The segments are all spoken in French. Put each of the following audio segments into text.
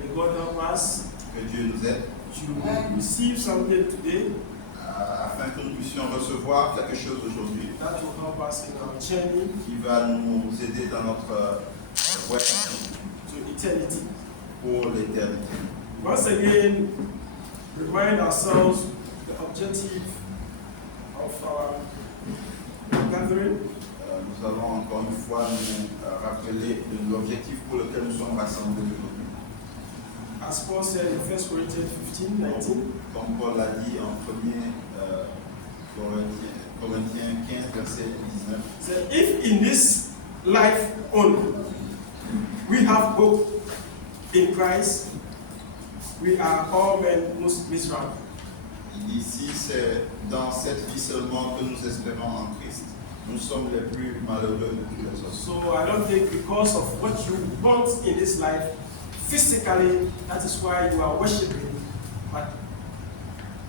May God help us Que Dieu nous aide to receive something today afin que nous puissions recevoir quelque chose aujourd'hui that will help us in our journey qui va nous aider dans notre voyage to eternity. pour l'éternité. Once again, remind ourselves the objective of our gathering. Nous allons encore une fois nous rappeler l'objectif pour lequel nous sommes rassemblés aujourd'hui. As Paul said in 1 Corinthians 15:19, Comme Paul l'a dit en 1er Corinthiens 15, verset 19. said, if in this life only we have hope in Christ, we are all men most miserable. Il dit ici, c'est dans cette vie seulement que nous espérons en Christ. Nous sommes les plus malheureux de tous les autres. So I don't think because of what you want in this life, physically, that is why you are worshiping, but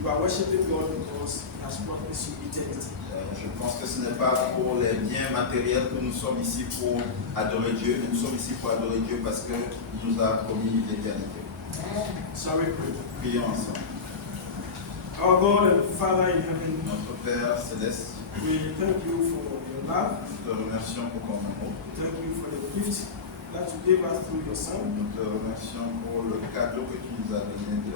you are worshiping God because He has promised you eternity. Je pense que ce n'est pas pour les biens matériels que nous sommes ici pour adorer Dieu, mais nous sommes ici pour adorer Dieu parce qu'il nous a promis l'éternité. Shall we pray? Prions ensemble. Our God and Father in heaven, Notre Père céleste, we thank you for your love. nous te remercions pour ton amour. Thank you for the gift that you gave us through your Son. Nous te remercions pour le cadeau que tu nous as donné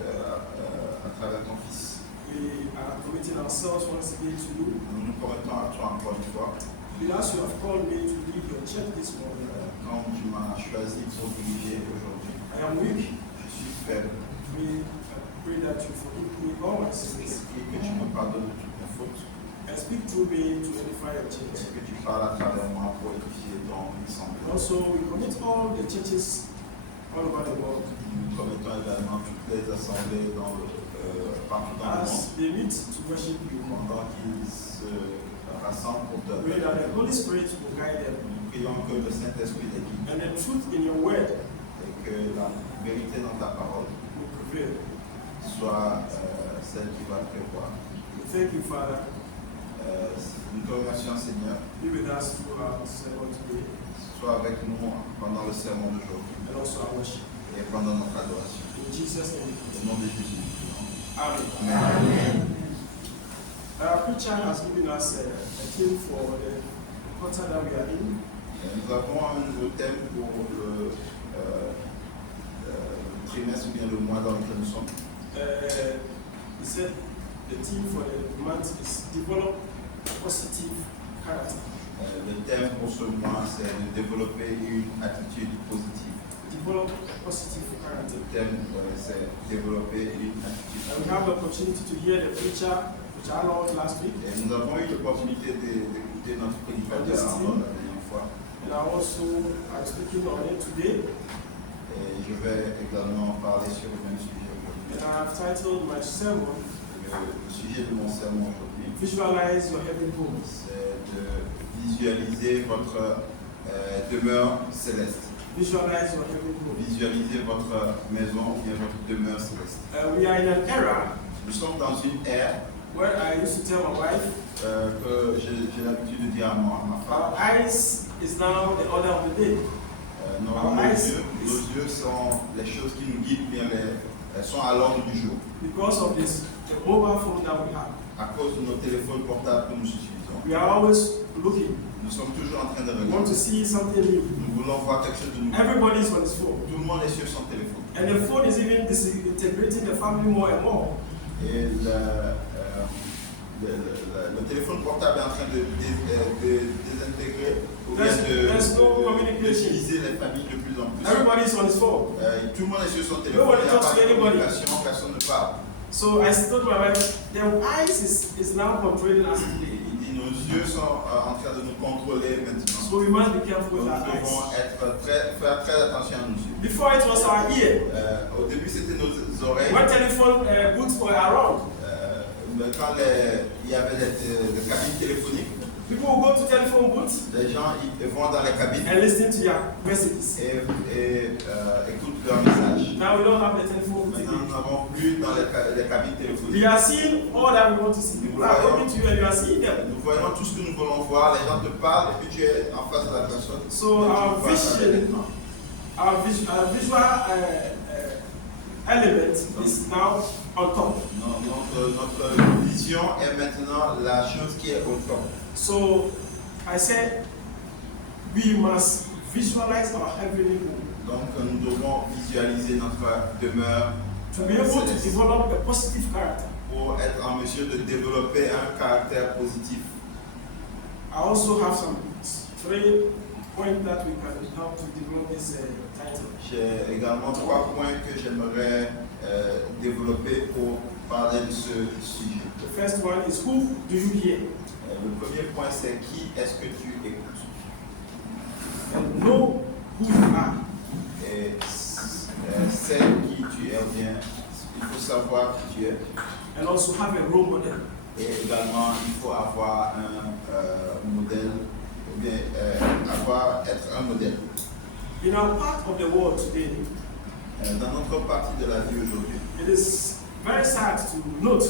à travers ton Fils. We are committing ourselves once again to you. Nous nous commettons à toi encore une fois. As you have called me to lead your church this morning, Quand tu m'as choisi pour diriger aujourd'hui, I am weak. je suis faible. We pray that you forgive me all my Je sins prie que tu me pardonnes de toutes mes fautes and speak through me to edify your et church. que tu parles à travers moi pour édifier ton And assemblée. also, we commit all the churches all over the world Nous commettons également toutes les assemblées partout dans le monde as they meet to worship you. pendant qu'ils se rassemblent pour te Pray that the Holy Spirit will guide them Nous prions que le Saint-Esprit les guide and the truth in your word et que la vérité dans ta parole will prevail. soit celle qui va prévoir. We thank you, Father. Nous te remercions, Seigneur. Be with us throughout the sermon today Sois avec nous pendant le sermon d'aujourd'hui and also our worship. et pendant notre adoration. In Jesus' name. Au nom de Jésus, nous prions. Amen. Amen. Our preacher has given us a theme for the quarter that we are in. Nous avons un nouveau thème pour le trimestre ou bien le mois dans lequel nous sommes. He said the theme for the month is develop a positive character. Le thème pour ce mois, c'est de développer une attitude positive. Develop a positive character. Le thème, c'est développer une attitude And we have the opportunity to hear the preacher, which I launched last week. Et nous avons eu l'opportunité d'écouter notre prédicateur la dernière fois. And I also am speaking on it today. Et je vais également parler sur le même sujet aujourd'hui. And I have titled my sermon, Le sujet de mon sermon aujourd'hui, Visualize Your Heavenly Home. c'est de visualiser votre demeure céleste. Visualize Your Heavenly Home. Visualiser votre maison ou bien votre demeure céleste. We are in an era Nous sommes dans une ère where I used to tell my wife, que j'ai l'habitude de dire à ma femme. our eyes is now the order of the day. Nos yeux sont les choses qui nous guident, bien elles sont à l'ordre du jour. Because of this, the mobile phone that we have. À cause de nos téléphones portables que nous utilisons. We are always looking. Nous sommes toujours en train de We want to regarder. see something new. Nous voulons voir quelque chose de nouveau. Everybody is on his phone. Tout le monde est sur son téléphone. And the phone is even disintegrating the family more and more. Et le téléphone portable est en train de désintégrer ou bien d'utiliser les familles de plus en plus. Everybody is on his phone. Tout le monde est sur son téléphone. Nobody Il n'y a talks pas to de anybody. communication, personne ne parle. So I told my wife, the eyes is now controlling us today. Il dit nos yeux sont en train de nous contrôler maintenant. So we must be careful with Nous our eyes. devons faire très attention à nos yeux. Before it was our ear. Au début, c'était nos oreilles. When telephone booths were around, Quand il y avait des cabines téléphoniques, people will go to telephone booths les gens ils vont dans les cabines and listen to their messages. et écoutent leurs messages. Now we don't have the telephone booth Maintenant, nous again. n'avons plus dans les cabines We téléphoniques. are seeing all that we want to see. People are coming to you and you are seeing them. Nous voyons tout ce que nous voulons voir, les gens te parlent et puis tu es en face de la personne. So Donc, our tu vois ça vision, maintenant. our visual element is now on top. Notre vision est maintenant la chose qui est au top. So I said we must visualize our heavenly home Donc nous devons visualiser notre demeure to be able to céleste develop a positive character. pour être en mesure de développer un caractère positif. I also have some 3 points that we can help to develop this title. J'ai également 3 points que j'aimerais développer pour parler de ce sujet. The first one is who do you hear? Le premier point, c'est qui est-ce que tu écoutes? And know who you are. Et c'est qui tu es, ou bien il faut savoir qui tu es. And also have a role model. Et également, il faut avoir un modèle, ou bien être un modèle. In our part of the world today, Dans notre partie de la vie aujourd'hui, it is very sad to note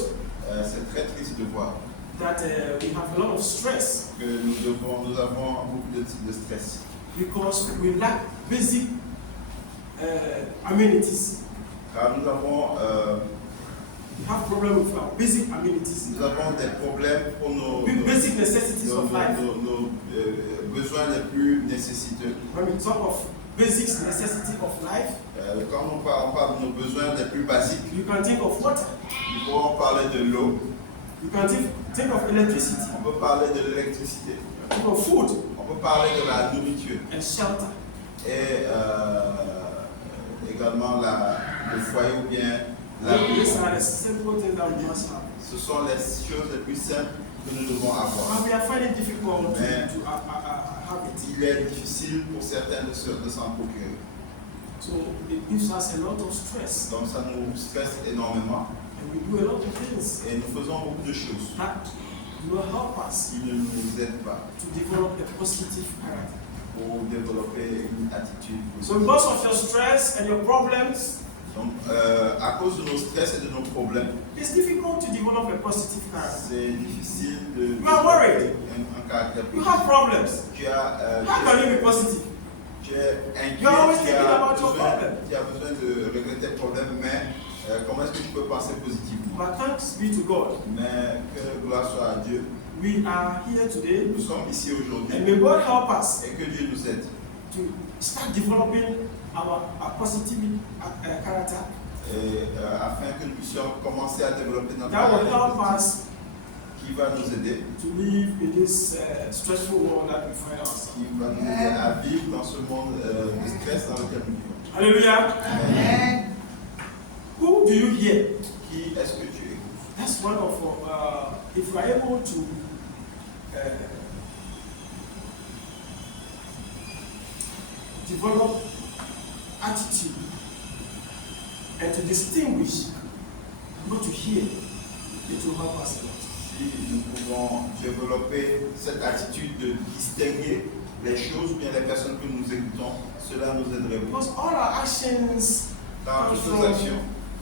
c'est très triste de voir that we have a lot of stress que nous avons beaucoup de stress. because we lack basic amenities. Car nous avons We have problems with our basic amenities, Nous avons des problèmes pour nos basic necessities of life. besoins les plus nécessiteux. When we talk of basic necessity of life, Quand on parle de nos besoins les plus basiques, you can think of water, nous pouvons parler de l'eau, you can think of electricity, on peut parler de l'électricité, think of food on peut parler de la nourriture and shelter. et également le foyer ou bien These la are the simple things that we must have. Ce sont les choses les plus simples que nous devons avoir. And we are finding it difficult to Mais have it. il est difficile pour certains de s'en procurer. So it gives us a lot of stress. Donc ça nous stresse énormément And we do a lot of things et nous faisons beaucoup de choses that will help us qui ne nous aident pas to develop a positive character. pour développer une attitude So positive. because of your stress and your problems, Donc à cause de nos stress et de nos problèmes, it's difficult to develop a positive character. c'est difficile de You are worried. un caractère You positif. have problems. How can you be positive? Tu es inquiet, You are always tu thinking as about your besoin- problem. tu as besoin de régler tes problèmes, mais comment est-ce que tu peux penser positivement? But thanks be to God, Mais que gloire soit à Dieu, we are here today, nous sommes ici and aujourd'hui may God help us et que Dieu nous aide to start developing our positive character. et, afin que nous puissions commencer à développer notre That will caractère help us qui va nous aider, to live in this stressful world that we find ourselves. qui va nous aider à vivre dans ce monde de stress dans lequel nous vivons. Hallelujah. Amen. Who do you hear? Qui est-ce que tu écoutes? That's one of if you are able to develop attitude and to distinguish what you hear, it will help us a lot. Si nous pouvons développer cette attitude de distinguer les choses ou bien les personnes que nous écoutons, cela nous aiderait beaucoup. Because all our actions Car come toutes nos actions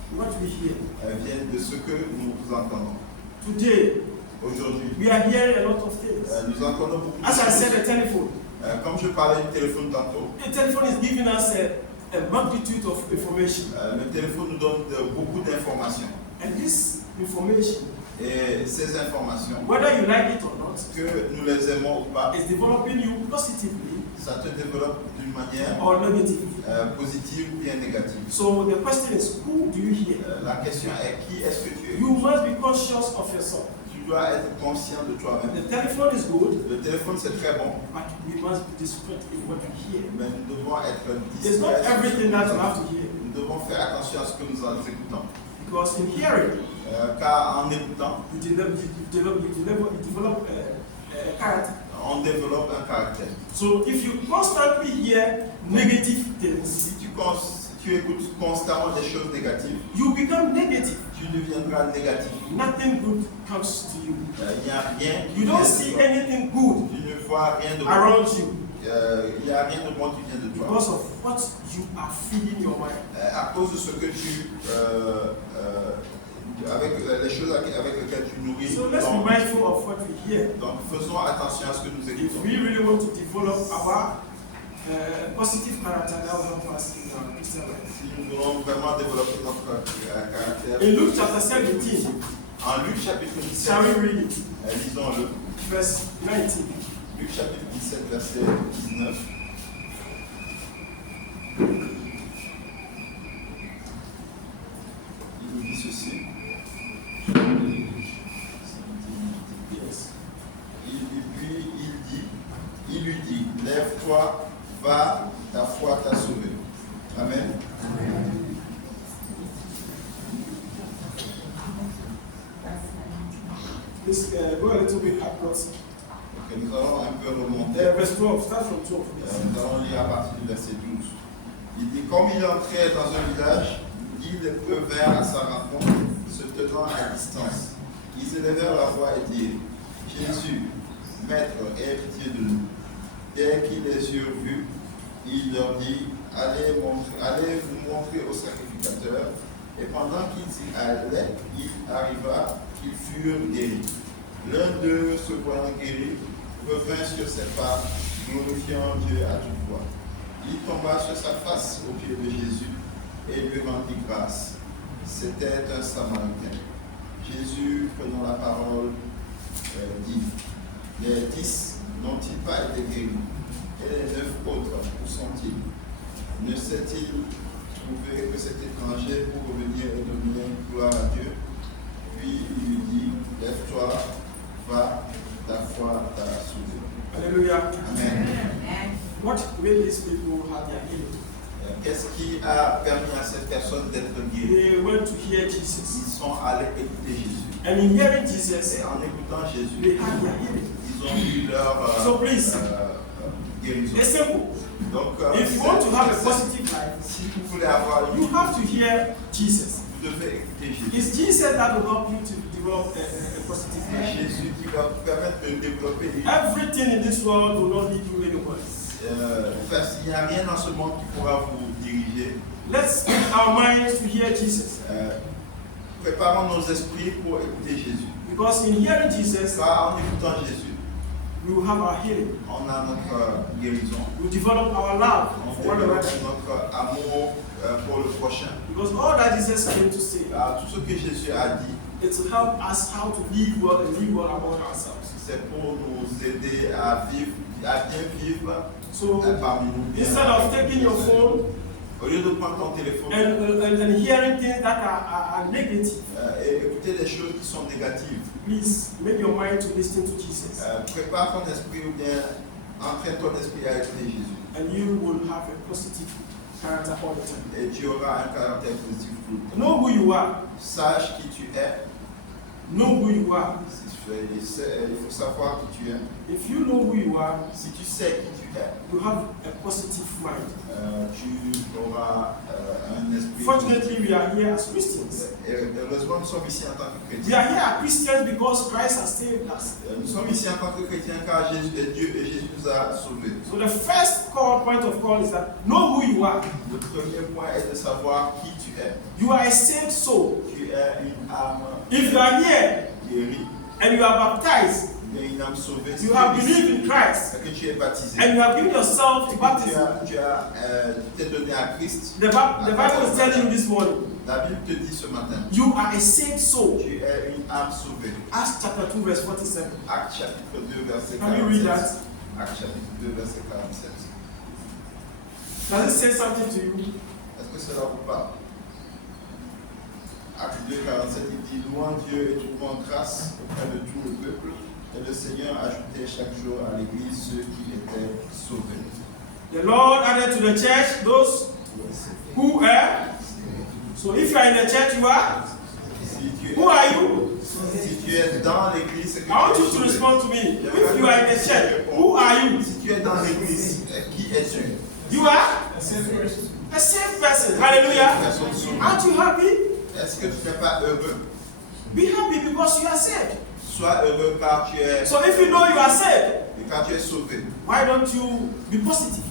from what we hear. viennent de ce que nous entendons. Today, Aujourd'hui, we are hearing a lot of things. nous entendons beaucoup de As I said, choses. the telephone. Comme je parlais du téléphone tantôt, The telephone is giving us a multitude of information. le téléphone nous donne beaucoup d'informations. And this information, Et ces informations, whether you like it or not, que nous les aimons ou pas, is developing you positively ça te développe d'une manière or negatively. positive ou bien négative. So the question is, who do you hear? La question est qui est-ce que tu You écoutes? must be conscious of yourself. Tu dois être conscient de toi-même. The telephone is good, Le téléphone c'est très bon, but we must be discreet in what we hear. mais nous devons être It's not discrets. everything that you have to hear. Nous devons faire attention à ce que nous écoutons. Because in hearing, Car en écoutant, you develop a character. on développe un caractère. So if you constantly hear negative things, Si tu écoutes constamment des choses négatives, you become negative. tu deviendras négatif. Nothing good comes to you. Il n'y a rien qui You don't vient de see toi. anything good Tu ne vois rien de bon. around you Il n'y a rien de bon qui vient de toi. because of what you are feeding your mind. À cause de ce que tu... avec les choses avec lesquelles tu nourris So let's be ton... mindful of what we hear. Donc faisons attention à ce que nous If écoutons. we really want to develop our positive character that will help us in our Christian life. Si nous voulons vraiment développer notre caractère. In Luke chapter 17, En Luc chapitre 17, shall we read it? lisons-le. Verse 19. Luc chapitre 17, verset 19. Il nous dit ceci. Yes. Il lui dit, lève-toi, va, ta foi t'a sauvé. Amen. Let's go a little bit across. Donc, nous allons un peu remonter. Verse 12, start from 12. Nous allons lire à partir du verset 12. Il dit, comme il entrait dans un village, il vinrent à sa rencontre, se tenant à distance. Ils élevèrent la voix et dirent, Jésus, Maître, aie pitié de nous. Dès qu'ils les eurent vus, il leur dit, allez vous montrer au sacrificateur. Et pendant qu'ils y allaient, il arriva qu'ils furent guéris. L'un d'eux, se voyant guéri, revint sur ses pas, glorifiant Dieu à toute voix. Il tomba sur sa face aux pieds de Jésus et lui rendit grâce. C'était un Samaritain. Jésus, prenant la parole, dit, les 10 n'ont-ils pas été guéris? Et les 9 autres, où sont-ils? Ne s'est-il trouvé que cet étranger pour revenir et donner gloire à Dieu? Puis il lui dit, lève-toi, va, ta foi t'a sauvé. Hallelujah. Amen. What made these people have their healing? Qu'est-ce qui a permis à cette personne d'être guérie? They went to hear Jesus. Ils sont allés écouter Jésus. And in hearing Jesus, Et en écoutant Jésus, they had their healing. ils ont eu leur So please, guérison. it's simple. Donc, If you want to have a positive life, si vous voulez avoir you have to hear Jesus. vous devez écouter Jésus. It's Jesus that will help you to develop a positive C'est life. Jésus qui va vous permettre de développer une Everything in this world will not lead you anywhere. parce qu'il n'y a rien dans ce monde qui pourra vous diriger. Let's put our minds to hear Jesus. Préparons nos esprits pour écouter Jésus. Because in hearing Jesus, Car en écoutant Jésus, we will have our healing. on a notre guérison. We will develop our love On for one développe another. notre amour pour le prochain. Because all that Jesus came to say, Tout ce que Jésus a dit, it's to help us how to live well and live well among ourselves. c'est pour nous aider à vivre, à bien vivre So parmi nous. instead of taking your phone Au lieu de prendre ton téléphone and hearing things that are negative, et écouter des choses qui sont négatives, please make your mind to listen to Jesus. prépare ton esprit ou bien entraîne ton esprit à écouter Jésus. And you will have a positive character all the time. Et tu auras un caractère positif tout le temps. Know who you are. Sache qui tu es. Know who you are. Il faut savoir qui tu es. If you know who you are, Si tu sais qui tu es, you have a positive mind. tu auras un esprit. Fortunately, we are here as Christians. Et heureusement, nous sommes ici en tant que We chrétiens. are here as Christians because Christ has saved us. Nous sommes ici en tant que chrétiens car Jésus est Dieu et Jésus nous a sauvés. So the first point of call is that know who you are. Le premier point est de savoir qui tu es. You are a saved soul. Tu es une âme If you are here guérie, and you are baptized, une âme sauvée. you have believed in Christ, Que tu es baptisé. and you have given yourself to baptism. Tu t'es donné à Christ. The Bible is telling you this morning, La Bible te dit ce matin, you are a saved soul. tu es une âme sauvée. Acts chapter 2 verse 47. Acte chapitre 2 verset Can you read 47. that? Acte chapitre 2 verset 47. Does it say something to you? Est-ce que cela vous parle? Acte 2 47, il dit, louant Dieu et trouvant grâce auprès de tout le peuple, et le Seigneur ajoutait chaque jour à l'église ceux qui étaient sauvés. The Lord added to the church those who are. So if you are in the church, you are. Who are you? Si tu es dans l'église, c'est que I want tu es you to sauvé. respond to me. If you are in the church, who are you? Si tu es dans l'église, qui es-tu? You are a saved person. Hallelujah. Personne sauvée. Aren't you happy? Est-ce que tu n'es pas heureux? Be happy because you are saved. Sois heureux car tu es. So if you know you are saved, Et quand tu es sauvé, why don't you be positive?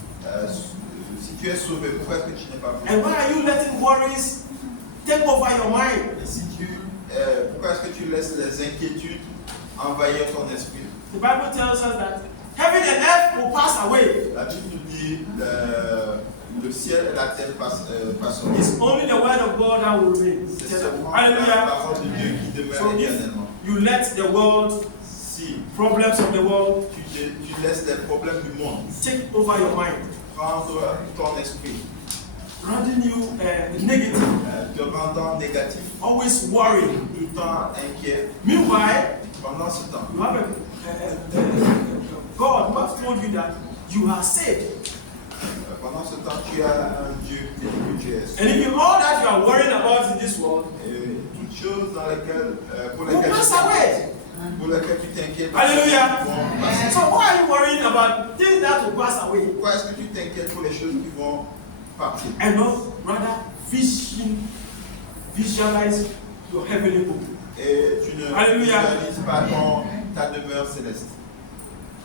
si tu es sauvé, pourquoi est-ce que tu n'es pas positif? And why are you letting worries take over your mind? Et si pourquoi est-ce que tu laisses les inquiétudes envahir ton esprit? The Bible tells us that Heaven and earth will pass away. La Bible nous dit le ciel et la terre passeront. It's only the word of God that will remain. C'est seulement la Hallelujah. parole de Dieu qui demeure So if éternellement. you let the world, Si problems of the world, tu laisses les problèmes du monde take over your mind, prendre ton esprit, rending you negative, te rendant négatif, always worry. tout le temps inquiet, Meanwhile, pendant ce temps, you have a God who has told you that you are saved. pendant ce temps, tu as un Dieu qui dit que tu es. And if you all that you are worrying about in this world, Et toutes choses dans lesquelles, pour will lesquelles pass away. tu t'inquiètes, Hallelujah. vont passer. So why are you worrying about things that will pass away? Pourquoi est-ce que tu t'inquiètes pour les choses qui vont partir? And not rather visualize your heavenly home. Et tu ne Hallelujah. visualises pas ta demeure céleste.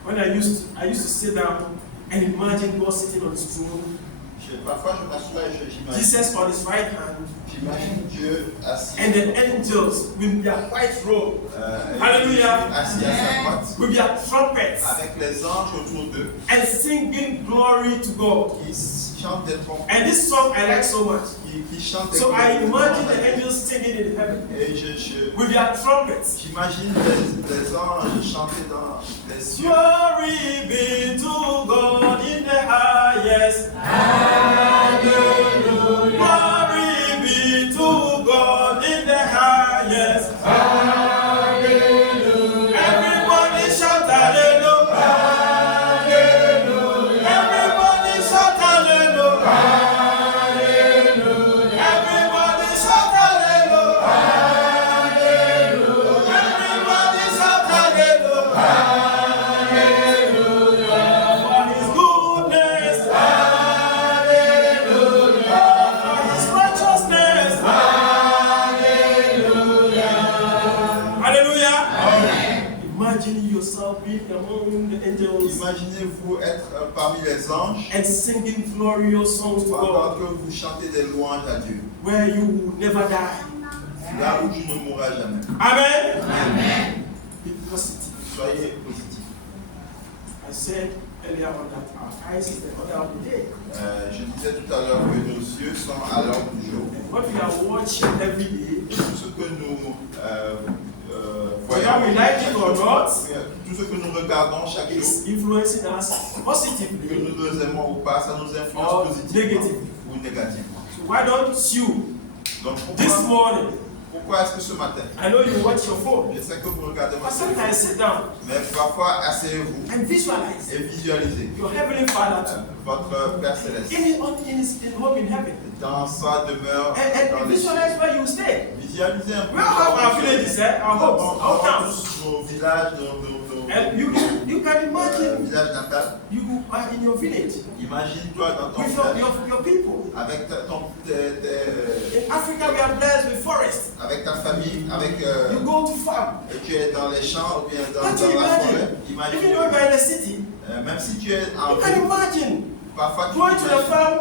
When I used to sit down and imagine God sitting on his throne, Parfois, je m'assois et j'imagine. Jesus on his right hand, J'imagine Dieu assis. and the angels with their white robe, Hallelujah. Assis à sa droite. with their trumpets, Avec les anges autour d'eux. and singing glory to God. Qui chantent des trompettes. And this song I like so much. Qui chantent des So I imagine the trompettes. angels singing in heaven Et with their trumpets. j'imagine les anges chanter dans les cieux. Glory be to God in the highest. Hallelujah. Glory be to God in the highest. Hallelujah. Everybody shout hallelujah. Hallelujah. Everybody shout hallelujah. Hallelujah. Everybody shout hallelujah. Hallelujah. Everybody shout hallelujah. Hallelujah. For his goodness. Hallelujah. For his righteousness. Hallelujah. Hallelujah. Imagine yourself being among the angels Imaginez-vous être parmi les anges and singing glorious songs to pendant God, que vous chantez des louanges à Dieu. where you will never die. Là où tu ne mourras jamais. Amen. Be positive. Soyez positifs. I said earlier on that our eyes is the order of the day. Je disais tout à l'heure que nos yeux sont à l'ordre du jour. And what we are watching every day, Et tout ce que nous whether we like it or not, tout ce que nous regardons chaque jour, is influencing us que positively nous les aimons ou pas, ça nous or influence positivement negatively. ou négativement. So why don't you, Donc this morning, pourquoi est-ce que ce matin, I know you watch your phone, je sais que vous regardez but votre sometimes téléphone, sit down mais parfois asseyez-vous and visualize et visualisez your heavenly Father too. votre Père Céleste In his home in heaven. dans sa demeure And dans les cieux. visualize where you stay. Visualisez un peu. We all have our villages, our Nous homes, avons our towns. tous nos villages, nos And you can imagine villages natals. you are in your village Imagine-toi dans ton with village your people. avec In Africa, we are blessed with forests. avec ta famille, avec You go to farm. et tu es dans les champs ou bien dans Can't you la forêt. imagine? Even though you are in the city, Même si tu es en you can imagine parfois tu going to the farm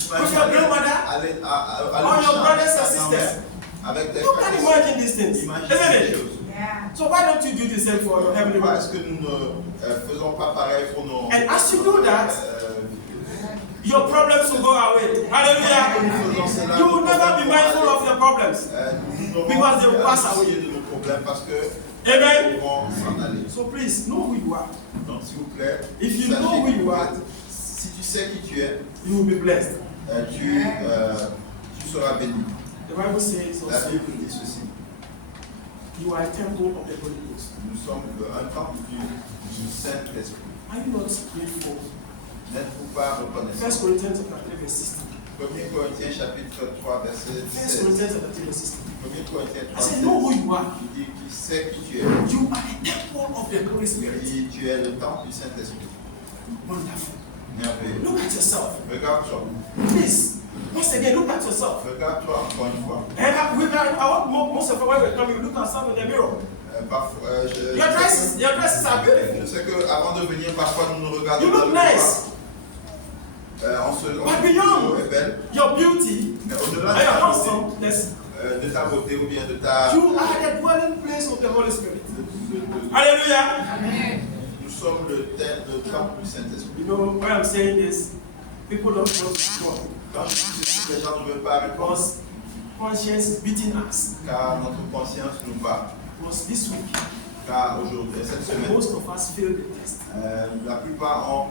t'imagines with your grandmother, aller or au your champ brothers and avec ta sisters. grand-mère, avec tes You can frères. imagine these things, Imagine isn't ces it? choses. So why don't you do the same for your heavenly Pourquoi Father? est-ce que nous ne faisons pas pareil pour nos And as you do that, euh, your problems will go away. Hallelujah. You will never be mindful of your problems. nous Because they will pass away. de nos problèmes parce que Amen. ils vont s'en aller. So please know who you are. Donc s'il vous plaît, If you sachez know who que you are, si tu sais qui tu es, you will be blessed. tu seras béni. The Bible says La also, Bible dit ceci. you are a temple of the Holy Ghost. Nous sommes un temple du Saint-Esprit. Are you not grateful? N'êtes-vous pas reconnaissant? 1 Corinthians chapter 3 verse 16. 1 Corinthiens chapitre 3 verset 1 17. Corinthians chapter 3 verse 16. 1 Corinthiens I 3 said, know who you are. qui dit qui sait qui tu es. You are a temple of the Holy Spirit. Et tu es le temple du Saint-Esprit. Wonderful. Merveilleux. Look at yourself. Regarde-toi. Please, once again, look at yourself. Regarde-toi encore une fois. And I want most of the when we come, you look at yourself in the mirror. Parfois, Your dresses are beautiful. je sais qu'avant de venir, parfois nous nous regardons You dans look le nice. miroir. But beyond est belle. your beauty Mais and au-delà your de handsomeness, ta beauté ou bien de ta... you are the dwelling place of the Holy Spirit. de- Hallelujah. nous sommes le temple du Saint-Esprit. You know, why I'm saying this, people don't want to God. Quand je dis ceci, les gens ne veulent pas répondre, Because conscience is beating us. car notre conscience nous bat. Because this week, Car aujourd'hui, cette semaine, most of us failed the test. la plupart ont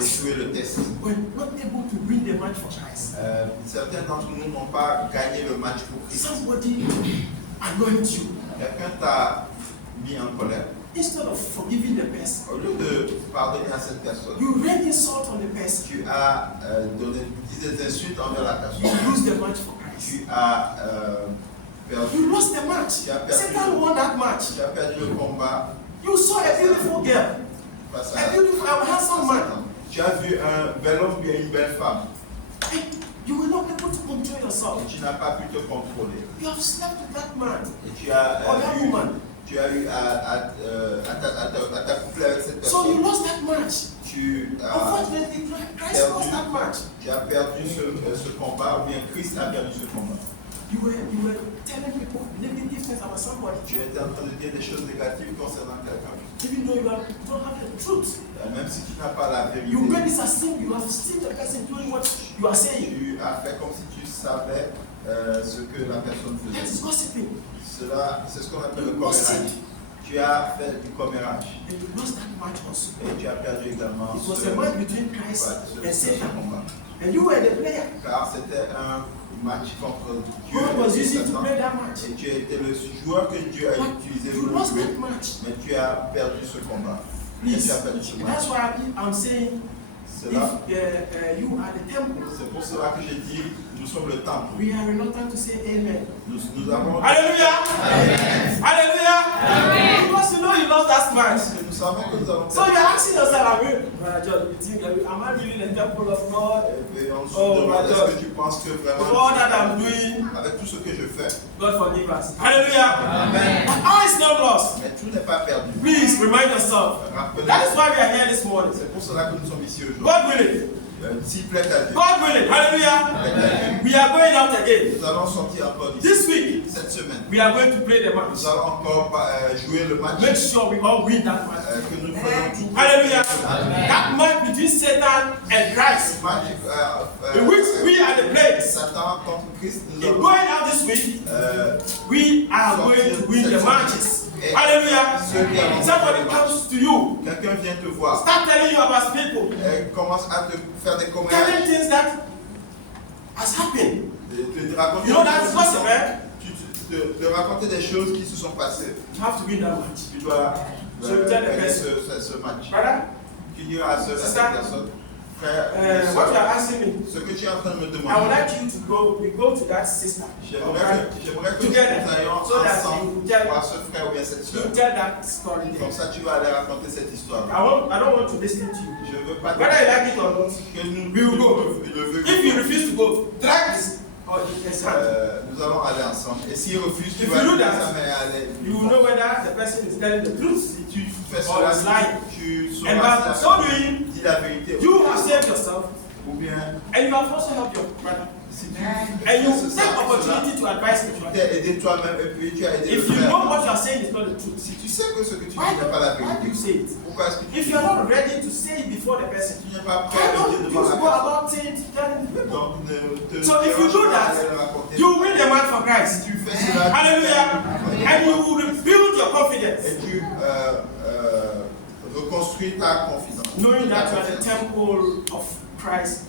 échoué le test. We're not able to win the match for Christ. Certains d'entre nous n'ont pas gagné le match pour Christ. Somebody annoyed you. Quelqu'un t'a mis en colère. Instead of forgiving the person, Au lieu de pardonner à cette personne, you rain insult on the person. tu as dit des insultes envers la You personne. lose the match for Christ. Tu as perdu. You lost the match. Tu as perdu. Satan won that match. Tu as perdu le combat You saw a beautiful girl, face a beautiful, handsome man. Tu as vu un bel homme et une belle femme. And you were not able to control Et yourself. tu n'as pas pu te contrôler. You have slept with that man Et tu as or that woman. tu as eu à t'accoupler avec cette So you personne. lost that match. Tu as Unfortunately, Christ lost that match. perdu ce combat, ou bien Christ a perdu ce combat. You were telling people negative things about somebody, Tu étais en train de dire des choses négatives concernant quelqu'un. even though you don't have the truth. Même si tu n'as pas la vérité, You made it as if you have seen the person doing what you are saying. tu as fait comme si tu savais ce que la personne That is faisait. gossiping. Cela, c'est ce qu'on appelle le commérage. Tu as fait du commérage And you lost that match also. et tu as perdu également It was a match between Christ and ce Satan. combat. And you were the player. Car c'était un match contre Dieu God was et using to Satan. play that match. Et tu étais le joueur que Dieu a But utilisé you pour lost jouer, that match. mais tu as perdu ce combat. Et Please. tu as perdu ce And match. that's why I'm saying, if Cela, you are the temple, c'est pour cela que j'ai dit, nous sommes le temple. we are reluctant to say amen. Nous avons. Hallelujah! Hallelujah! Because you know you lost that match. Nous savons que nous avons. So you're asking yourself, John, you think, am I really the temple of God? Et on se Oh, demande, my est-ce God. que tu penses que With vraiment, all that I'm doing, avec tout ce que je fais, God forgive us. Hallelujah! Amen. But all is not lost. Mais tout n'est pas perdu. Please remind yourself. Rappelez, That is why we are here this morning. c'est pour cela que nous sommes ici aujourd'hui. God willing. S'il plaît à Dieu, God willing. Hallelujah. We are going out again. nous allons sortir encore d'ici. This week, Cette semaine, we are going to play the match. nous allons encore jouer le match. Make sure we all win that match. Que nous faisons tout. Hallelujah. That match between Satan and Christ, Match in which we are the players. Satan contre Christ, nous In allons going out this week, we are going to win the matches. Hallelujah. Somebody comes to you, quelqu'un vient te voir, start telling you about people, commence à te faire des telling commentaires, things that has happened. te raconter You know des that's choses gossip, eh? de raconter des choses qui se sont passées. You have to win that match. Tu dois So you tell the gagner person, ce match. brother, Tu diras à cette Sister, personne, frère, what you are asking me, ce que tu es en train de me I would demander, like you to go. We go to that sister. j'aimerais que Together, nous ayons so that ensemble you tell, voir ce frère ou bien cette you soeur. tell that story Comme there. ça, tu vas aller raconter cette histoire. I don't want to listen to you. Je ne veux pas Whether you like it or not, que nous we will go. ne veux If you refuse to go, drag this or his hand. nous allons aller ensemble. Et s'il refuse, tu If vas you do dire that, ça, mais allez. You will know whether the person is telling the truth. Si tu fais Or cela, it's lying. tu And by sauras so doing, dis la vérité. you have saved yourself Ou bien, and you have also helped your brother. si tu And you fais take cela, opportunity to advise tu each t'es other. aidé toi-même et puis tu as aidé le If you know frère. what you are saying is not the truth, Si tu sais que ce que tu dis why n'est pas la do you vérité, say it? pourquoi est-ce que tu If you are not ready to say it before the person, tu n'es pas why prêt à le don't dire you devant just la go personne? about saying it, telling people? Donc, ne te So if you do dérange pas that, d'aller le raconter. you win the match for Christ. Si tu fais cela, Hallelujah. And you will rebuild your confidence, et tu reconstruis ta confidence. knowing that you are the temple of Christ,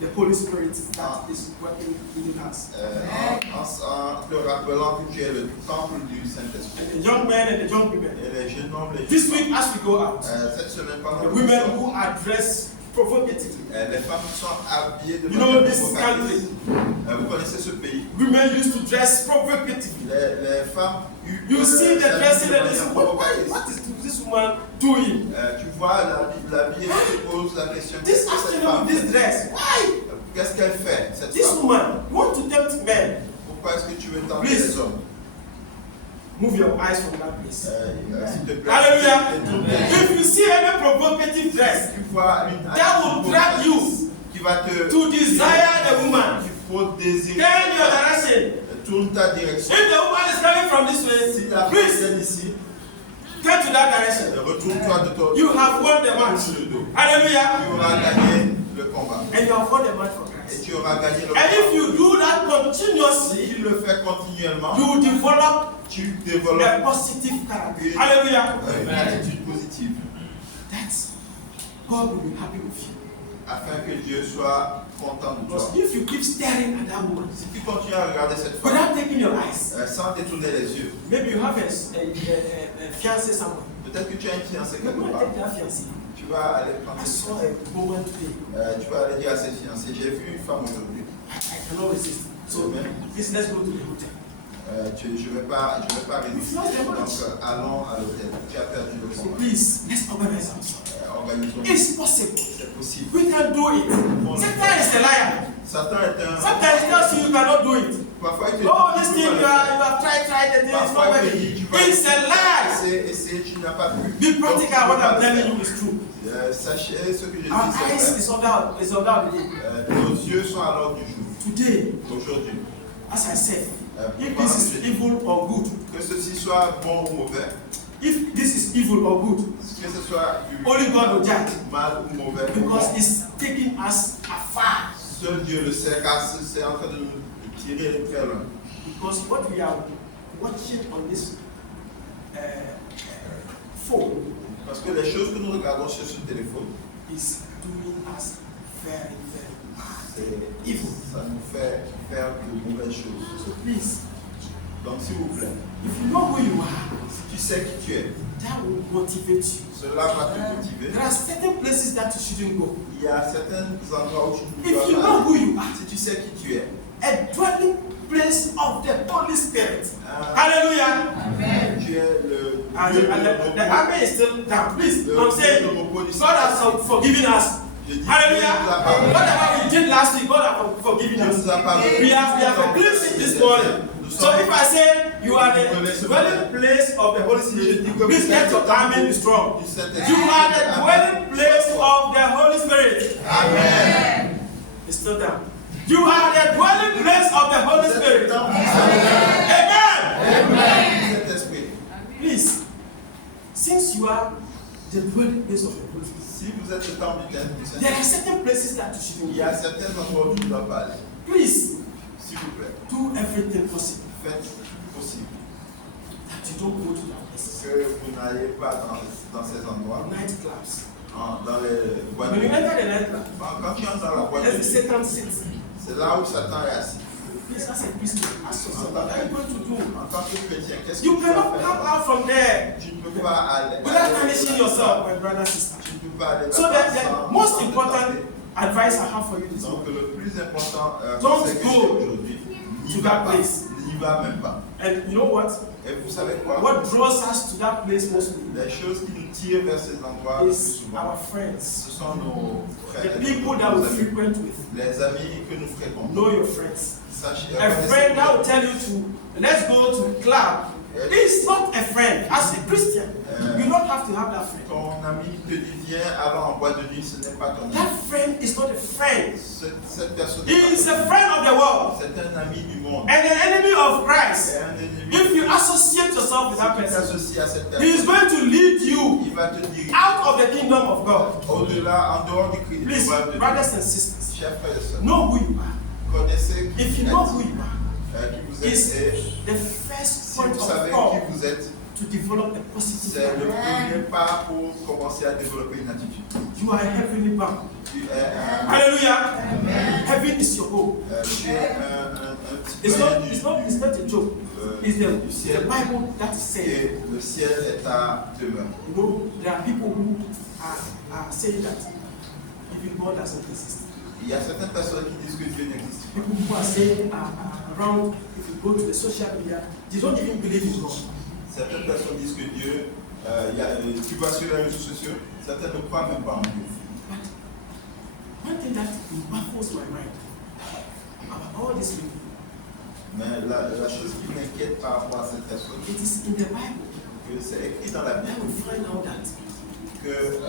the Holy Spirit that is working within us. En te rappelant que tu es le temple du Saint-Esprit. And the young men and the young women. Et les jeunes hommes, les This jeunes week, as we go out, cette semaine, pendant the que women nous who are dressed provocatively. les femmes qui sont habillées de You know manière this provocatrice. country. Vous connaissez ce pays. Women used to dress provocatively. Les femmes You see the dressing and this. manière What provocatrice. is this woman doing? Tu vois la vie, elle te pose la question. This qu'est-ce que cette afternoon femme with this fait? dress. Why? Qu'est-ce qu'elle fait, cette This femme? woman, you want to tempt men. Pourquoi est-ce que tu veux tenter Please. les hommes? Move your eyes from that place. S'il te plaît. Hallelujah. Et tourne tes yeux. If you see any provocative dress, Tu vois une that will drag you qui va te to desire the woman. Il faut désirer. Turn your direction. Tourne ta direction. If the woman is coming from this way, Si la femme please vient ici, Turn to that direction. Retourne-toi de ton You have won the match. le dos. Hallelujah. Tu auras gagné le combat. And you have won the match for Et Christ. tu auras gagné le And if combat. you do that Si continuously, tu le fais continuellement, you develop tu développes a positive character. Hallelujah. une attitude positive That's God will be happy with you. afin que Dieu soit content de toi. Because if you keep staring at that woman Si tu continues à regarder cette femme without taking your eyes, sans détourner les yeux, maybe you have a fiancé somewhere. peut-être que tu as une fiancée You quelque go and part. take that fiancé. Tu vas aller prendre I cette saw fiancée. a woman today. Tu vas aller dire à cette fiancée, j'ai vu une femme aujourd'hui. I cannot resist. So please let's go to the hotel. Je ne vais pas résister. Donc allons à l'hôtel. Tu as perdu le So combat. please let's organize ourselves. Organisons. It's possible. C'est possible. We can do it. Satan is a liar. Satan est un. Sometimes he tells you you cannot do it. Parfois il te dit. Oh, this thing you have tried and it's not Parfois il te dit, working. tu vas It's a lie. essayer, tu n'as pas pu. Be practical. What I'm telling you is true. Sachez ce que je dis, Our c'est eyes vrai. is on that day. Nos yeux sont à l'ordre du jour. Today, Aujourd'hui. as I said, if Voilà, this is evil or good, que ceci soit bon ou mauvais, if this is evil or good, que ce soit only God will judge. mal ou mauvais, Because it's taking us afar. seul Dieu le sait, car c'est en train de nous tirer très loin. Because what we are watching on this phone Parce que les choses que nous regardons sur ce téléphone, is doing us very, very bad. c'est Evil. ça nous fait faire de mauvaises choses. So please, Donc s'il vous plaît, if you know who you are, si tu sais qui tu es, that will motivate you. cela va te motiver. There are certain places that you shouldn't go. Il y a certains endroits où tu ne If you dois know pas who aller. you are, Si tu sais qui tu es, a dwelling place of the Holy Spirit. Ah. Hallelujah. tu es le And lieu de the repos. army is still down. Please, I'm saying, Le repos du God has forgiven us. Je dis, Hallelujah. Dieu nous a pardonné. Whatever we did last week, God has forgiven Dieu us. nous a pardonné. We have a clean sheet this morning. So if I say you are the dwelling place of the Holy Spirit, please let your army be strong. You are the dwelling place of the Holy Spirit. Amen. It's still down. You are the dwelling place of the Holy Spirit. Amen. Amen. Saint-Esprit, Please, since you are the dwelling place of the Holy Spirit, si vous êtes le temple du there Saint-Esprit, are certain places that you shouldn't il y a certains endroits où tu ne dois pas aller. Please, S'il vous plaît, do everything possible faites possible that you don't go to that places. que vous n'ayez pas dans ces endroits, Nightclubs. dans les boîtes When de you nuit. enter the nightclub, Quand tu entres dans la boîte de there's the nuit, Satan sits. c'est là où Satan est assis. Please ask a Christian, ask yourself, what are you going to do? En tant que chrétien, qu'est-ce que You tu vas cannot faire come là-bas? out from there Tu ne peux pas aller. without punishing yourself, my brother and sister. Tu ne peux pas aller So là-bas the sans- most sans te important tenter. advice I have for you this Donc morning, le plus important Don't conseil que go j'ai aujourd'hui, n'y to va that pas. place. N'y va même pas. and you know what? Et vous savez quoi? What draws us to that place mostly Les choses qui nous tirent vers ces endroits le plus is souvent, our friends, ce sont nos frères, the people that nos we amis, frequent with. les amis que nous fréquentons. Know your friends. Sachez, A friend that will tell you to let's go to the club. It's not a friend. As a Christian, you don't have to have that friend. ton ami te dit viens avant en boîte de nuit, ce n'est pas ton ami. That friend is not a friend. Cette personne He is a friend of the world c'est un ami du monde. and an enemy of Christ. C'est un ennemi. If you associate yourself with that Si tu person, t'associes à cette he is personne, going to lead you il va te dire out of the kingdom of God. au-delà, en dehors du Christ. Please, brothers and sisters, Chers frères et sœurs, know who you are. connaissez qui If you vous know êtes. who you are, Qui vous êtes it's et the first si point vous of savez call qui vous êtes, to develop a positive c'est le attitude. premier pas pour commencer à développer une attitude. You are heavenly bound. Tu es un, Hallelujah. Heaven is your home. tu es un petit It's peu not, it's not, it's not a joke. It's du the ciel Bible that is saying. et le ciel est ta demeure. You know, there are people who are saying that even God doesn't exist. Il y a certaines personnes qui disent que Dieu n'existe pas. People who are saying around, if you go to the social media, they don't even believe in God. Certaines personnes disent que Dieu, tu vas sur les réseaux sociaux, certains ne croient même pas en Dieu. But one thing that baffles my mind about all these people, Mais la chose qui m'inquiète par rapport à cette personne, it is in the Bible que c'est écrit dans la that Bible we find out that que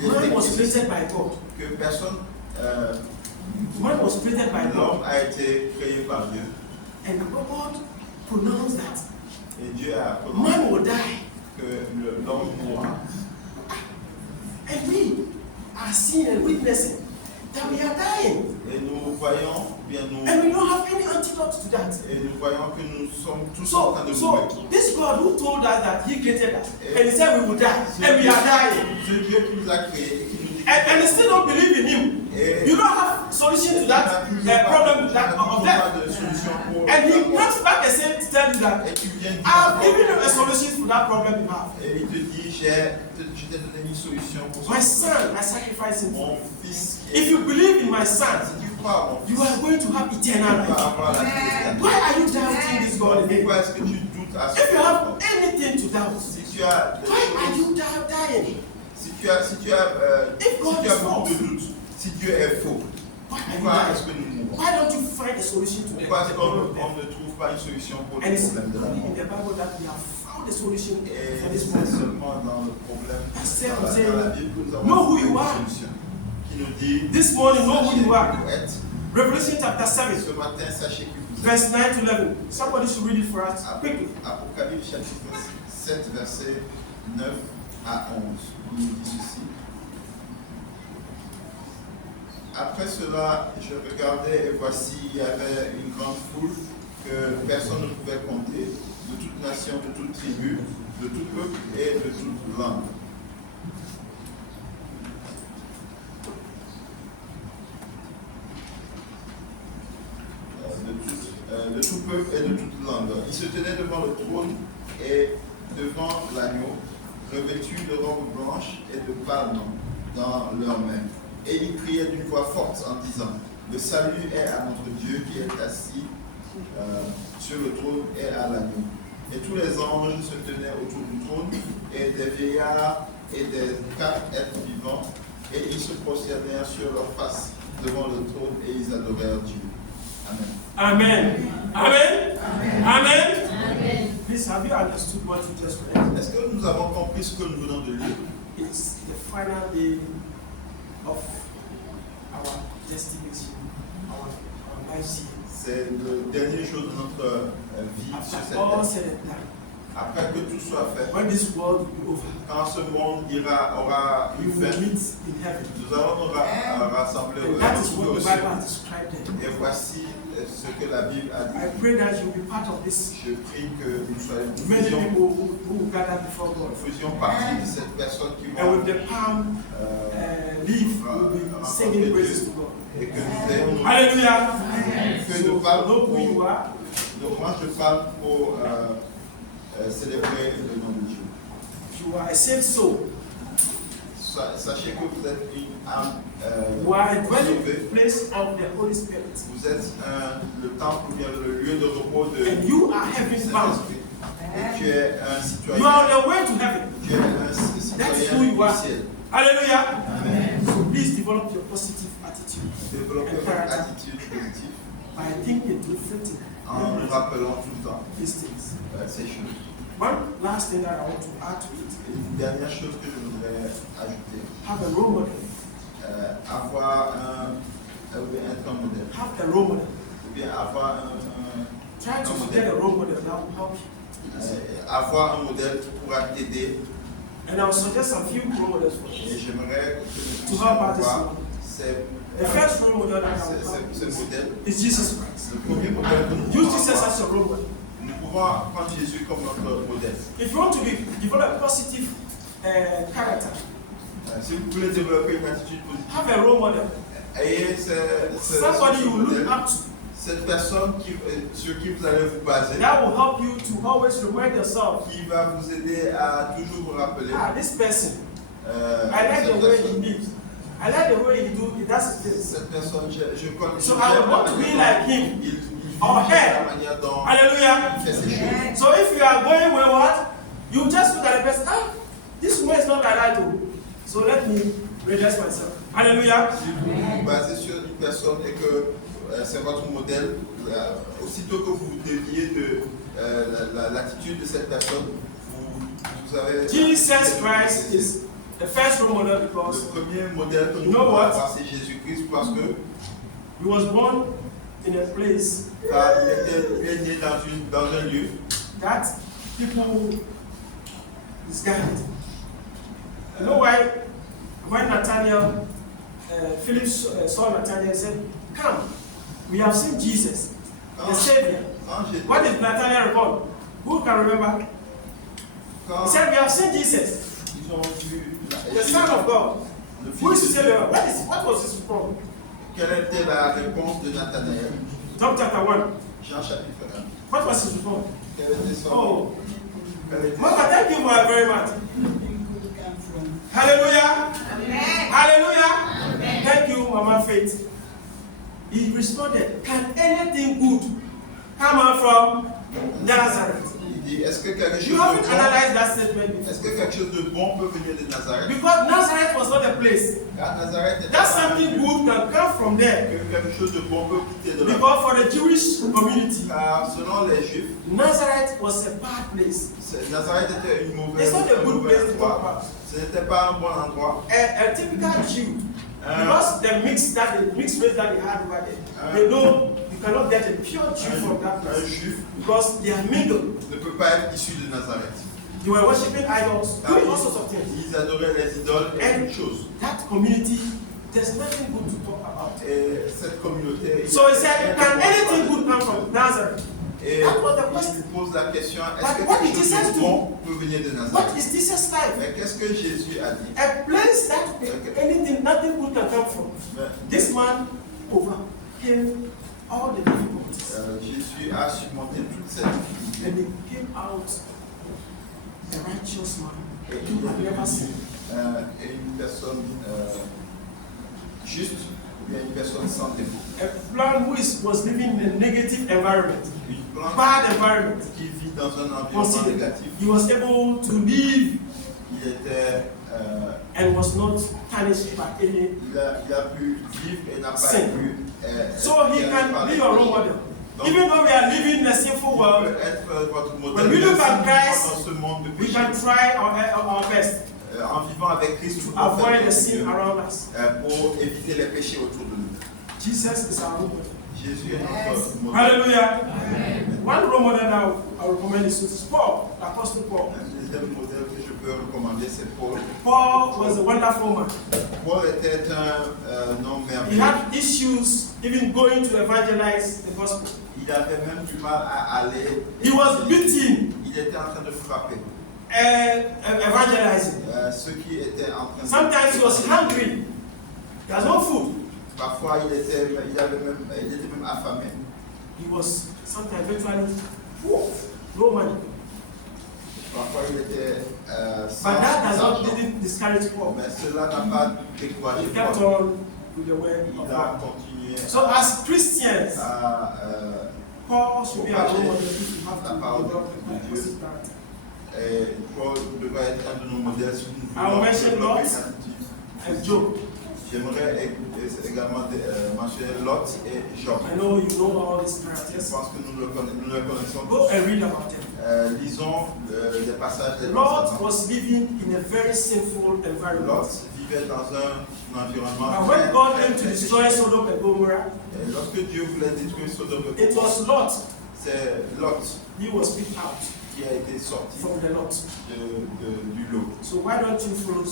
il man est was écrit created by God. que personne, Man was created by God. l'homme a été créé par Dieu And God pronounced that et Dieu a prononcé man will die que l'homme mourra. And we are seeing and witnessing that we are dying. Et nous voyons, bien nous, And we don't have any antidote to that. et nous voyons que nous sommes tous en train de mourir. So this God who told us that He created us, and He said we will die, and we are dying. Ce Dieu qui nous a créés, qui nous dit And you still don't believe in Him. You don't have solution to that problem of death. And He comes back and says, tell you that I've given you a solution for that problem you have. Et il te dit, je t'ai donné une solution pour ce My son, I sacrifice him. mon fils. If you believe in my son, Si tu crois en mon you fils, are going to have tu eternal vas life. avoir la vie éternelle. Why are you doubting this God again? Pourquoi est-ce que tu doutes à ce If you have point? anything to doubt, Si tu as des why are choses, you dying? si tu as beaucoup de doutes, si Dieu est faux, Why are you pourquoi est-ce dying? que nous mourons? Why don't you find a solution to Pourquoi est-ce the qu'on problem of death? ne trouve pas une solution pour And le it's problème de la only in mort? the Bible that we have found a solution Et for this c'est problem. seulement dans le problème, Instead of dans saying, la Bible que nous avons know who trouvé you une are. solution qui nous dit, This morning, know who sachez you are. qui vous êtes. Revelation chapter 7, Ce matin, sachez qui vous êtes. verse 9 to 11. Somebody should read it for us quickly. Apocalypse chapitre 7, verset 9 à 11. Il nous dit ceci. Après cela, je regardais et voici, il y avait une grande foule que personne ne pouvait compter, de toute nation, de toute tribu, de tout peuple et de toute langue. De tout peuple et de toute langue. Ils se tenaient devant le trône et devant l'agneau, revêtus de robes blanches et de palmes dans leurs mains. Et ils criaient d'une voix forte en disant, le salut est à notre Dieu qui est assis sur le trône et à l'agneau. Et tous les anges se tenaient autour du trône, et des vieillards et des 4 êtres vivants, et ils se prosternèrent sur leur face devant le trône et ils adorèrent Dieu. Amen. Amen. Amen. Amen. Amen. Please, have you understood what you just read? Est-ce que nous avons compris ce que nous venons de lire? It's the final day of our destination, our lives here. C'est le dernier jour de notre vie sur cette After all terre. said and done, Après que tout soit fait, when this world will be over, quand ce monde aura we eu will fin, meet in heaven. nous allons nous rassembler And that is what au the ciel. Bible has described there. Et voici ce que la Bible a I dit. pray that you will be part of this. Je prie que nous Many faisions, people who will gather before God. partie de cette personne qui And with vont the palm leaf, we will be singing praises to God. et que nous ayons nos Hallelujah. feuilles So de palme know who pour you are. nos branches de palme pour célébrer le nom de Dieu. If you are a saved soul, Sachez que vous êtes une âme you are a dwelling sauvée. place of the Holy Spirit. Vous êtes le temple ou bien le lieu de repos de And you are heaven bound. Saint-Esprit. Et tu es un citoyen. You are on the way to heaven. Tu es un That's citoyen who you are. du ciel. Hallelujah. Amen. So please develop your positive attitude Développez and votre character attitude positive by thinking, reflecting en nous rappelant tout le temps these things. ces choses. One last thing that I want to add to it: Et une dernière chose que je voudrais ajouter, have a role model. avoir être un modèle. Have a role model. Ou bien avoir Try to model. get a role model that will help you. avoir un modèle qui pourra t'aider. And I'll suggest some few role models for Et you. j'aimerais que nous To puissions help out this avoir one. ces The first role model that I will help ces modèles. is Jesus Christ. Le premier modèle que nous Use pouvons Jesus avoir, as your role model. nous pouvons prendre Jésus comme notre modèle. If you want to develop a positive character, Si vous voulez développer une attitude positive, have a role model. ayez Somebody you look modèle, up to. cette personne sur qui vous allez vous baser, That will help you to always remind yourself, qui va vous aider à toujours vous rappeler. this person, I like cette the way he personne. lives. I like the way he does his things. Cette personne, je connais. So I would want to be like him. Il vit Or de her. la manière dont Hallelujah. il fait ses choses. So if you are going wayward, you just look at the person, this woman is not like that too. So let me redress myself. Hallelujah. Si vous vous basez sur une personne et que c'est votre modèle, aussitôt que vous déviez de l'attitude de cette personne, vous avez... Jesus Christ is the first role model because Le premier modèle que You nous know pouvons what? avoir, c'est Jésus-Christ parce que he was born in a place il est né dans un lieu that people is guided. You know why? When Nathaniel, Philip saw Nathaniel and said, "Come, we have seen Jesus, the Savior." What did Nathaniel report? Who can remember? He said, "We have seen Jesus, the Son of God." Who is the Savior? What was his report? Quelle était la réponse de Nathanaël? John chapter 1. Jean chapitre 1. What was his report? Quelle était son Oh, quelle était Mama, thank you very much. Hallelujah. Amen. Hallelujah. Amen. Thank you, Mama Faith. He responded, "Can anything good come out from Nazareth?" Il dit, est-ce que quelque You chose haven't de bon, analyzed that statement before. est-ce que quelque chose de bon peut venir de Nazareth? Because Nazareth was not a place. Car Nazareth n'était That pas un something lieu. good can come from there. Que quelque chose de bon peut quitter de là. Because for the Jewish community, Car selon les Juifs, Nazareth was a bad place. Nazareth était une mauvaise, It's not a un good mauvais place to talk endroit. about. Ce n'était pas un bon endroit. A typical Jew, because the mixed race that they had over there, they know you cannot get a pure Jew from that Un place Juif because they are mingled. ne peut pas être issu de Nazareth. They were worshiping idols, Car doing all sorts of things. ils adoraient les idoles et And toutes choses. that community, there's nothing good to talk about. Et cette communauté. So he said, "Can anything good come from Nazareth?" Et That was the il question. lui pose la question, But est-ce que what quelque did chose Jesus de do? bon peut venir de What Nazareth? is Jesus' life? Mais qu'est-ce que Jésus a dit? A place that nothing good can come from. This man overcame all the difficulties. Jésus a surmonté toute cette difficulté. And he came out a righteous man Et you il have est never devenu seen. une personne juste, ou bien une personne sans défaut. A man who was living in a negative environment, Une plante bad environment. qui vit dans un environnement Consider, négatif. he was able to live Il était, and was not tarnished by any. il a pu vivre et n'a pas Sin. pu. So he can par be les your role péchés. model. Donc, Even though we are living in a sinful il world, peut être votre modèle. when we look at Même si Christ, dans ce monde de we péché, can try our best en vivant avec Christ, to nous pouvons faire avoid the notre sin mieux, around us. pour éviter les péchés autour de nous. Jesus is our role model. Jésus est notre modèle. Hallelujah. One role model that I recommend is Paul, Apostle Paul. Un deuxième modèle que je peux recommander, c'est Paul. Paul was a wonderful man. Paul était un homme He merveilleux. had issues even going to evangelize the gospel. Il avait même du mal à aller. He was beaten Il était en train de frapper evangelizing. ceux qui étaient en train de. Sometimes he was hungry. There was no food. Parfois, il était même affamé. He was sometimes virtually poor, no money. Parfois, il était But that does not argent. didn't discourage Paul. Mais cela n'a pas découragé He kept Paul. on with the word Il of a God. continué So as Christians, à Paul should be our role model if you have to La parole develop de a Dieu. positive character. Paul devrait être un de nos modèles si nous I will voulons mention développer Lot une attitude. And Job. J'aimerais également mentionner Lot et Job. I know you know all these Je characters. pense que nous les connaissons Go tous. and read about them. Lisons des passages des Lot Testament. was living in a very sinful environment. Lot vivait dans un environnement. And when God came to destroy Sodom and Gomorrah, Et lorsque Dieu voulait détruire Sodome et it Gomorrhe, was Lot. c'est Lot He was picked out qui a été sorti from the lot. du lot. So why don't you follow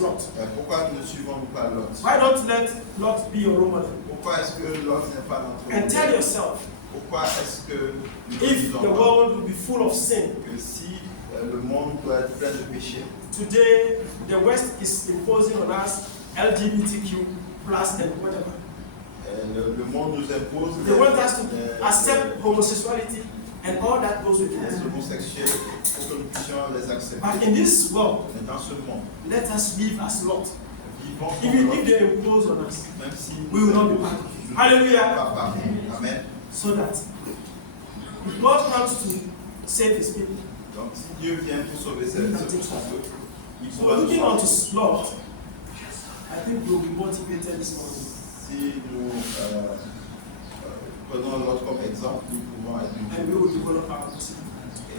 Lot? Pourquoi ne suivons-nous pas Lot? Why don't let Lot be your role model? Pourquoi est-ce que Lot n'est pas notre And tell modèle? yourself, Pourquoi est-ce que nous ne if disons the pas world will be full of sin, que si le monde doit être plein de péchés, today the West is imposing on us LGBTQ plus and whatever. le monde nous impose They want us to accept homosexuality and all that goes with les it. homosexuels pour que nous puissions les accepter. But in this world, Mais dans ce monde, let us live as Lot. vivons comme Even Lot, if they impose on us, même si we will not be part of it. Hallelujah. Papa. Amen. So that if God comes to save his people, Donc si Dieu vient pour sauver ce peuple, il so pourra nous looking onto sauver. Lot, I think we'll be motivated this morning. Si nous prenons l'autre comme exemple, nous pouvons être And we will develop our position.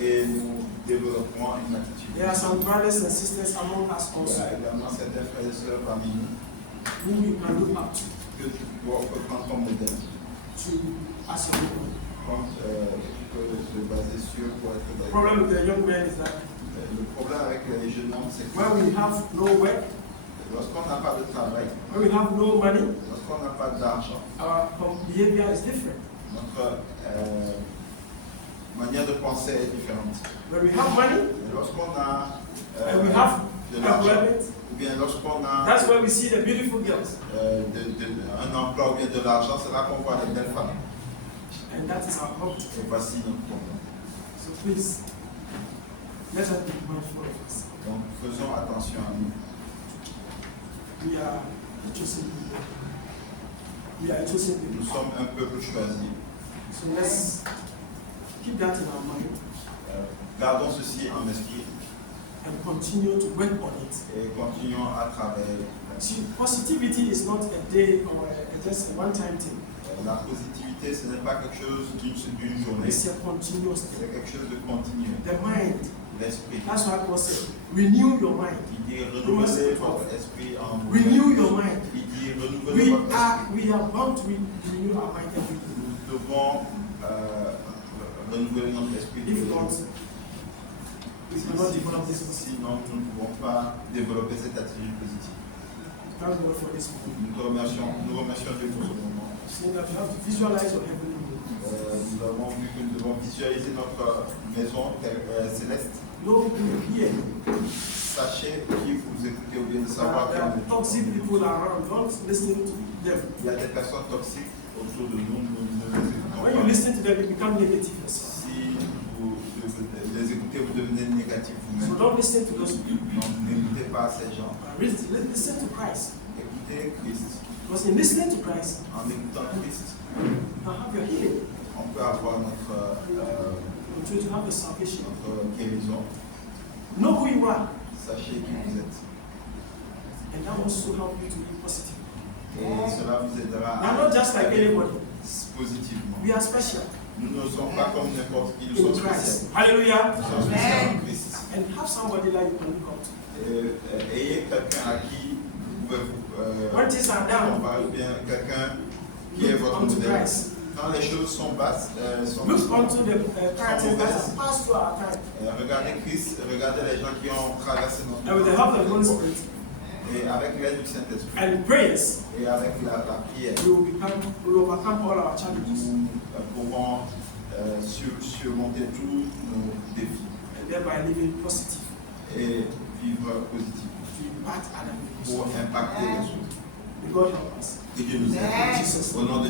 et nous développerons une attitude. There are some brothers and sisters among us Il y also a également certains frères et sœurs parmi nous who you can look up to que tu dois prendre comme modèle, as your role model. comme peut se baser sur pour être The d'accord. problem with the young men is that Le problème avec les jeunes hommes, c'est que when we have no work, lorsqu'on n'a pas de travail, when we have no money, lorsqu'on n'a pas d'argent, our behavior is different. notre manière de penser est différente. When we have money Et lorsqu'on a and we have de l'argent, employment, ou bien lorsqu'on a that's where we see the beautiful girls. un emploi ou bien de l'argent, c'est là qu'on voit les belles femmes. And that is our problem. Et voici notre problème. So please, let us be mindful of us. Donc faisons attention à nous. We are a chosen people. We are a chosen Nous people. sommes un peuple choisi. So let's keep that in our mind Gardons ceci en esprit and continue to work on it. et continuons à travailler. See, positivity is not a day or just a one-time thing. La positivité, ce n'est pas quelque chose d'une journée, It's a continuous c'est thing. quelque chose de continu. The mind, L'esprit. that's why God said, renew your mind. Il dit renouveler votre esprit en vous. Renew your mind. Il dit renouveler votre esprit. We are bound to renew our mind every day. Nous devons renouveler notre esprit. If not, we cannot develop this positive. Sinon, nous ne pouvons pas développer cette attitude positive. Thank God for this moment. Nous remercions Dieu pour ce moment. Saying that you have to visualize your heavenly home. Nous avons vu que nous devons visualiser notre maison céleste. Know who you hear. Sachez qui vous écoutez ou bien de savoir There are qui vous toxic écoutez. people around. Don't listen to them. Il y a des personnes toxiques autour de nous, nous ne les écoutons When you pas. listen to them, you become negative yourself. Si vous les écoutez, vous devenez négatif So vous-même. don't listen to those people. Donc n'écoutez pas ces gens. Listen to Christ. Écoutez Christ. Because in listening to Christ, En écoutant Christ, you can have your healing. on peut avoir notre You have your salvation. guérison. Know who you are. Sachez qui vous êtes. And that will also help you to be positive. Et cela vous aidera We are not just like anybody. positivement. We are special Nous ne sommes pas comme n'importe qui, nous in sommes Christ. spéciaux. Hallelujah. Nous sommes spéciaux en Christ. And have somebody that you can look up to. Ayez quelqu'un à qui vous pouvez vous When things are down, comparer, ou bien quelqu'un qui est look votre unto modèle. Christ. Quand les choses sont basses, Look unto the characters that have passed through our time. regardez Christ, regardez les gens qui ont traversé notre And with the help of the Holy Spirit et avec l'aide du Saint-Esprit and prayers, et avec la prière, we will overcome all our challenges. nous pourrons surmonter tous nos défis And thereby living positive et vivre positivement to impact other pour people. impacter les autres. May God help us. Que Dieu nous aide. Au nom de